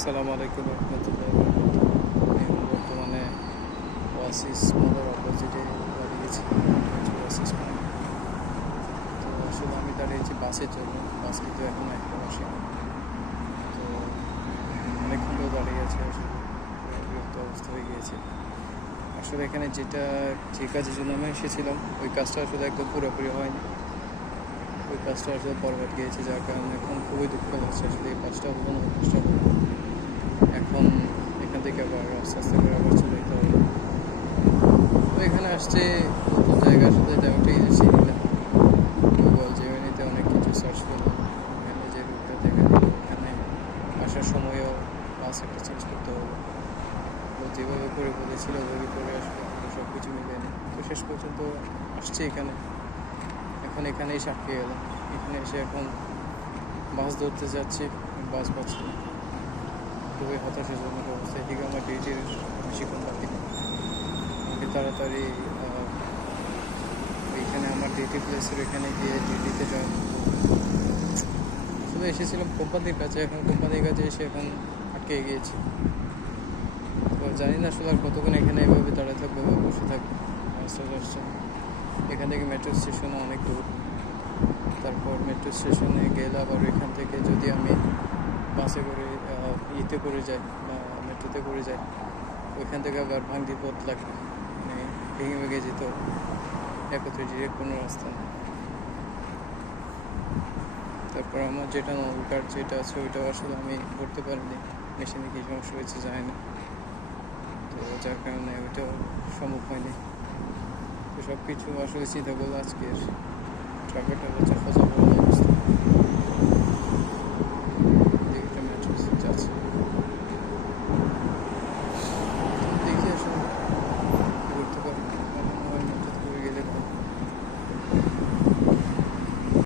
আসসালামু আলাইকুম রহমতুল্লাহ বরকাতুহু। আমি বর্তমানে ওয়াসিস মলের অপোজিটে দাঁড়িয়েছি। ওয়াসিস মল। তো আসলে আমি দাঁড়িয়েছি বাসের জন্য। বাস কিন্তু এখন একটা আসেনি। তো অনেকক্ষণ ধরে দাঁড়িয়ে আছে, আসলে বিরক্ত অবস্থা হয়ে গিয়েছে। আসলে এখানে যে কাজের জন্য আমি এসেছিলাম ওই কাজটা আসলে একদম পুরোপুরি হয়নি। ওই কাজটা আসলে বরবাদ গিয়েছে, যার কারণে এখন খুবই দুঃখ লাগছে। আসলে এই কাজটা হলো না, ওই কাজটা হলো না। এখন এখান থেকে আবার আস্তে আস্তে করে আবার চলে যেতে হবে। তো এখানে আসছে নতুন জায়গা, আসলে তেমনটাই চিনি না। গুগল জেমিনিতে অনেক কিছু সার্চ করলাম, এখানে যে রুটটা দেখা দিল এখানে আসার সময়ও বাস একটা চেঞ্জ করতে হবে। তো যেভাবে করে বলেছিল ওইভাবে করে আসলে সব কিছু মিলে নি। তো শেষ পর্যন্ত আসছে এখানে। এখন এখানেই আটকে গেলাম। এখানে এসে এখন বাস ধরতে যাচ্ছি, বাস পাচ্ছি না। খুবই হতাশাজনক অবস্থা। এদিকে আমার ডিউটির বেশিক্ষণ বাকি নেই। আমি তাড়াতাড়ি এইখানে আমার ডিউটি প্লেসের এখানে গিয়ে ডিউটিতে জয়েন করবো। আসলে এসেছিলাম কোম্পানির কাছে, এখন কোম্পানির কাছে এসে এখন আটকে গিয়েছি। তো জানি না আসলে আর কতক্ষণ এখানে এভাবে দাঁড়িয়ে থাকবো, এভাবে বসে থাকবো। রাস্তা আসছে এখান থেকে মেট্রো স্টেশনে অনেক দূর। তারপর মেট্রো স্টেশনে গেলে আবার এখান থেকে যদি আমি বাসে করে ইতে করে যাই বা মেট্রোতে করে যাই, ওইখান থেকে আবার ভাঙতি পথ লাগবে, মানে ভেঙে ভেঙে যেত। একত্রে ডিরেক্ট কোনো রাস্তা নেই। তারপর আমার যেটা নল কার্ড যেটা আছে ওইটাও আসলে আমি করতে পারিনি, মেশিনে কী সমস্যা হয়েছে জানি না। তো যার কারণে ওইটাও সম্ভব হয়নি। তো সব কিছু আসলে চিন্তা করলে আজকের ট্রাফিকটা হচ্ছে ফজল অবস্থা।